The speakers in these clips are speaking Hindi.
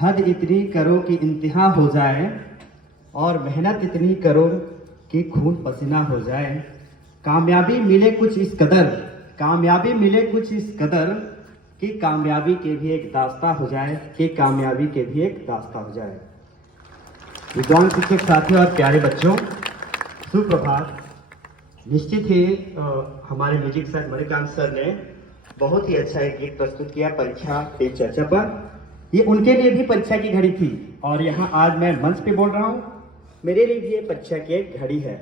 हद इतनी करो कि इंतहा हो जाए और मेहनत इतनी करो कि खून पसीना हो जाए। कामयाबी मिले कुछ इस कदर, कामयाबी मिले कुछ इस कदर कि कामयाबी के भी एक दास्ता हो जाए, कि कामयाबी के भी एक दास्ता हो जाए। विद्वान शिक्षक साथियों और प्यारे बच्चों, सुप्रभात। निश्चित ही हमारे म्यूजिक सर मणिकांत सर ने बहुत ही अच्छा एक गीत प्रस्तुत किया परीक्षा पे चर्चा पर। ये उनके लिए भी परीक्षा की घड़ी थी और यहाँ आज मैं मंच पे बोल रहा हूँ, मेरे लिए भी ये परीक्षा की एक घड़ी है।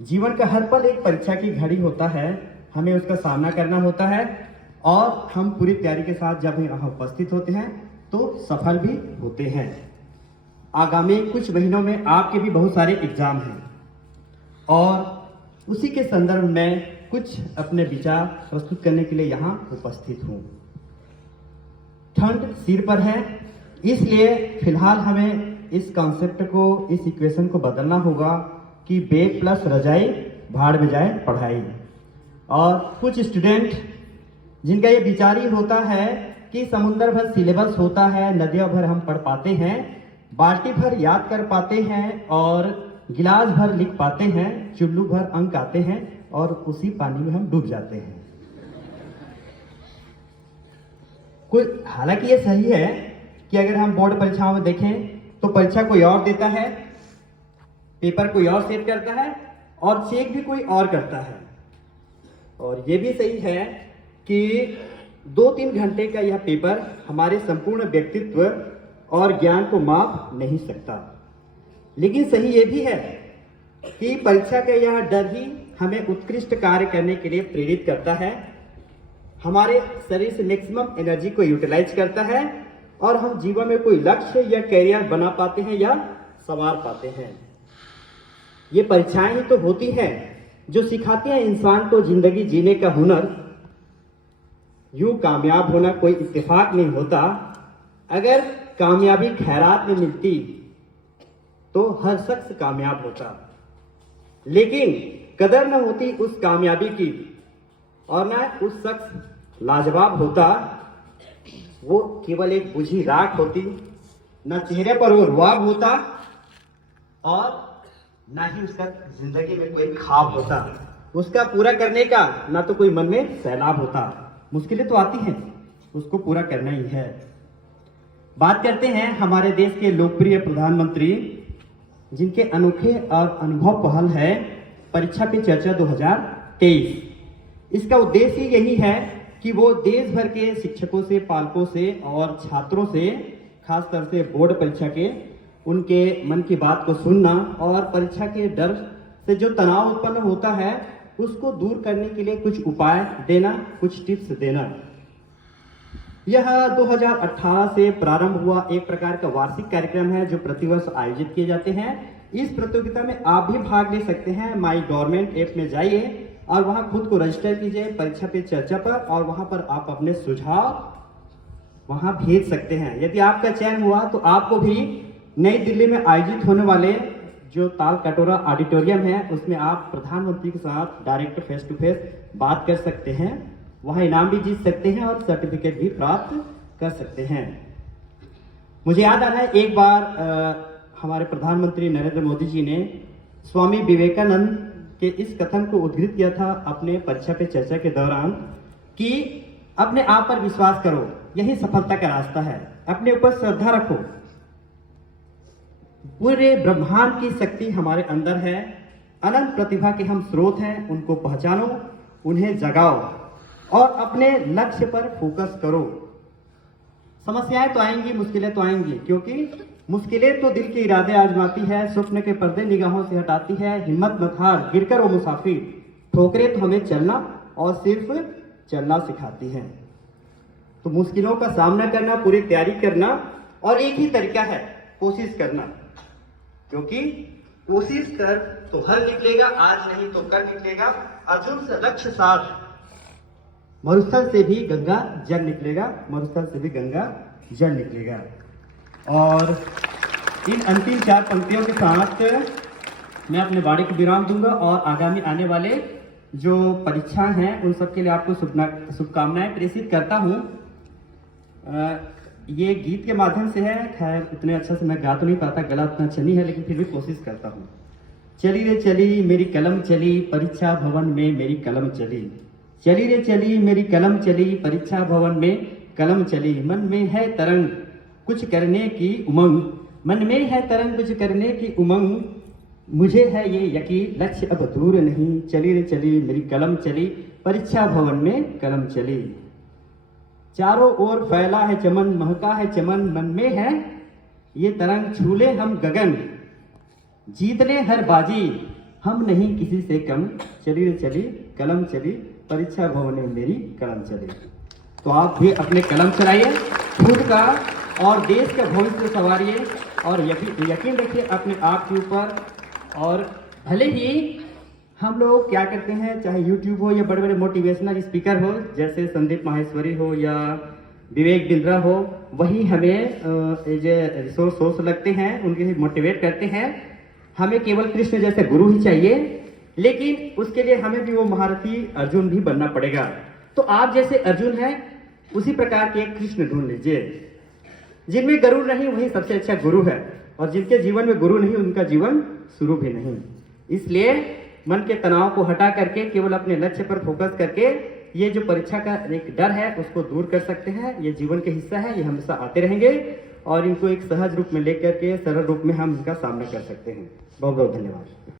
जीवन का हर पल एक परीक्षा की घड़ी होता है, हमें उसका सामना करना होता है और हम पूरी तैयारी के साथ जब यहाँ उपस्थित होते हैं तो सफल भी होते हैं। आगामी कुछ महीनों में आपके भी बहुत सारे एग्जाम हैं और उसी के संदर्भ में कुछ अपने विचार प्रस्तुत करने के लिए यहाँ उपस्थित हूँ। ठंड सिर पर है, इसलिए फिलहाल हमें इस कॉन्सेप्ट को, इस इक्वेशन को बदलना होगा कि बेग प्लस रजाई भाड़ में जाए पढ़ाई। और कुछ स्टूडेंट जिनका ये विचार ही होता है कि समुद्र भर सिलेबस होता है, नदियों भर हम पढ़ पाते हैं, बाल्टी भर याद कर पाते हैं और गिलास भर लिख पाते हैं, चुल्लू भर अंक आते हैं और उसी पानी में हम डूब जाते हैं। हालांकि ये सही है कि अगर हम बोर्ड परीक्षाओं में देखें तो परीक्षा कोई और देता है, पेपर कोई और सेट करता है और चेक भी कोई और करता है। और ये भी सही है कि 2-3 घंटे का यह पेपर हमारे संपूर्ण व्यक्तित्व और ज्ञान को माप नहीं सकता। लेकिन सही ये भी है कि परीक्षा का यह डर ही हमें उत्कृष्ट कार्य करने के लिए प्रेरित करता है, हमारे शरीर से मैक्सिमम एनर्जी को यूटिलाइज करता है और हम जीवन में कोई लक्ष्य या कैरियर बना पाते हैं या संवार पाते हैं। ये परीक्षाएं ही तो होती हैं जो सिखाती हैं इंसान को जिंदगी जीने का हुनर। यूं कामयाब होना कोई इत्तेफाक नहीं होता। अगर कामयाबी खैरात में मिलती तो हर शख्स कामयाब होता, लेकिन कदर न होती उस कामयाबी की और न उस शख्स लाजवाब होता। वो केवल एक बुझी राख होती, न चेहरे पर वो रुआब होता और न ही उसका जिंदगी में कोई ख्वाब होता। उसका पूरा करने का ना तो कोई मन में सैलाब होता। मुश्किलें तो आती हैं, उसको पूरा करना ही है। बात करते हैं हमारे देश के लोकप्रिय प्रधानमंत्री, जिनके अनोखे और अनुभव पहल है परीक्षा पे चर्चा 2023। इसका उद्देश्य यही है कि वो देश भर के शिक्षकों से, पालकों से और छात्रों से, खासतौर से बोर्ड परीक्षा के, उनके मन की बात को सुनना और परीक्षा के डर से जो तनाव उत्पन्न होता है उसको दूर करने के लिए कुछ उपाय देना, कुछ टिप्स देना। यह 2018 से प्रारंभ हुआ एक प्रकार का वार्षिक कार्यक्रम है जो प्रतिवर्ष आयोजित किए जाते हैं। इस प्रतियोगिता में आप भी भाग ले सकते हैं। माई गवर्नमेंट ऐप में जाइए और वहां खुद को रजिस्टर कीजिए परीक्षा पे चर्चा पर और वहां पर आप अपने सुझाव वहां भेज सकते हैं। यदि आपका चयन हुआ तो आपको भी नई दिल्ली में आयोजित होने वाले जो ताल कटोरा ऑडिटोरियम है उसमें आप प्रधानमंत्री के साथ डायरेक्ट फेस टू फेस बात कर सकते हैं, वहां इनाम भी जीत सकते हैं और सर्टिफिकेट भी प्राप्त कर सकते हैं। मुझे याद आ रहा है एक बार हमारे प्रधानमंत्री नरेंद्र मोदी जी ने स्वामी विवेकानंद के इस कथन को उद्धृत किया था अपने परीक्षा पे चर्चा के दौरान कि अपने आप पर विश्वास करो, यही सफलता का रास्ता है। अपने ऊपर श्रद्धा रखो, पूरे ब्रह्मांड की शक्ति हमारे अंदर है, अनंत प्रतिभा के हम स्रोत हैं, उनको पहचानो, उन्हें जगाओ और अपने लक्ष्य पर फोकस करो। समस्याएं तो आएंगी, मुश्किलें तो आएंगी, क्योंकि मुश्किलें तो दिल के इरादे आजमाती है, स्वप्न के पर्दे निगाहों से हटाती है। हिम्मत मत हार, गिरकर वो मुसाफिर, ठोकरें तो हमें चलना और सिर्फ चलना सिखाती हैं। तो मुश्किलों का सामना करना, पूरी तैयारी करना और एक ही तरीका है, कोशिश करना। क्योंकि कोशिश कर तो हल निकलेगा, आज नहीं तो कल निकलेगा। अर्जुन से लक्ष्य साध, मरुस्थल से भी गंगा जल निकलेगा, मरुस्थल से भी गंगा जल निकलेगा। और इन अंतिम 4 पंक्तियों के साथ मैं अपने वाणी को विराम दूंगा और आगामी आने वाले जो परीक्षाएं हैं उन सब के लिए आपको शुभकामनाएं प्रेषित करता हूं। ये गीत के माध्यम से है। खैर इतने अच्छा से मैं गा तो नहीं पाता, गला इतना अच्छा नहीं है, लेकिन फिर भी कोशिश करता हूँ। चली रे चली मेरी कलम चली, परीक्षा भवन में मेरी कलम चली। चली रे चली मेरी कलम चली, परीक्षा भवन में कलम चली। मन में है तरंग कुछ करने की उमंग, मन में है तरंग कुछ करने की उमंग। मुझे है ये यकीन लक्ष्य अब दूर नहीं। चली रे चली मेरी कलम चली, परीक्षा भवन में कलम चली। चारों ओर फैला है चमन, महका है चमन, मन में है ये तरंग। छूले हम गगन जीत ले हर बाजी, हम नहीं किसी से कम। चली रे चली कलम चली, परीक्षा भवन में मेरी कलम चली। तो आप भी अपने कलम चलाइए खुद का और देश का भविष्य संवारिए और यकीन रखिए अपने आप के ऊपर। और भले ही हम लोग क्या करते हैं, चाहे यूट्यूब हो या बड़े बड़े मोटिवेशनल स्पीकर हो, जैसे संदीप माहेश्वरी हो या विवेक बिंद्रा हो, वही हमें जो सोर्स लगते हैं, उनके मोटिवेट करते हैं। हमें केवल कृष्ण जैसे गुरु ही चाहिए, लेकिन उसके लिए हमें भी वो महारथी अर्जुन भी बनना पड़ेगा। तो आप जैसे अर्जुन हैं उसी प्रकार के कृष्ण ढूंढ लीजिए। जिनमें गरुड़ नहीं वही सबसे अच्छा गुरु है, और जिनके जीवन में गुरु नहीं उनका जीवन शुरू भी नहीं। इसलिए मन के तनाव को हटा करके केवल अपने लक्ष्य पर फोकस करके ये जो परीक्षा का एक डर है उसको दूर कर सकते हैं। ये जीवन के हिस्सा है, ये हमेशा आते रहेंगे और इनको एक सहज रूप में लेकर के सरल रूप में हम इनका सामना कर सकते हैं। बहुत बहुत धन्यवाद।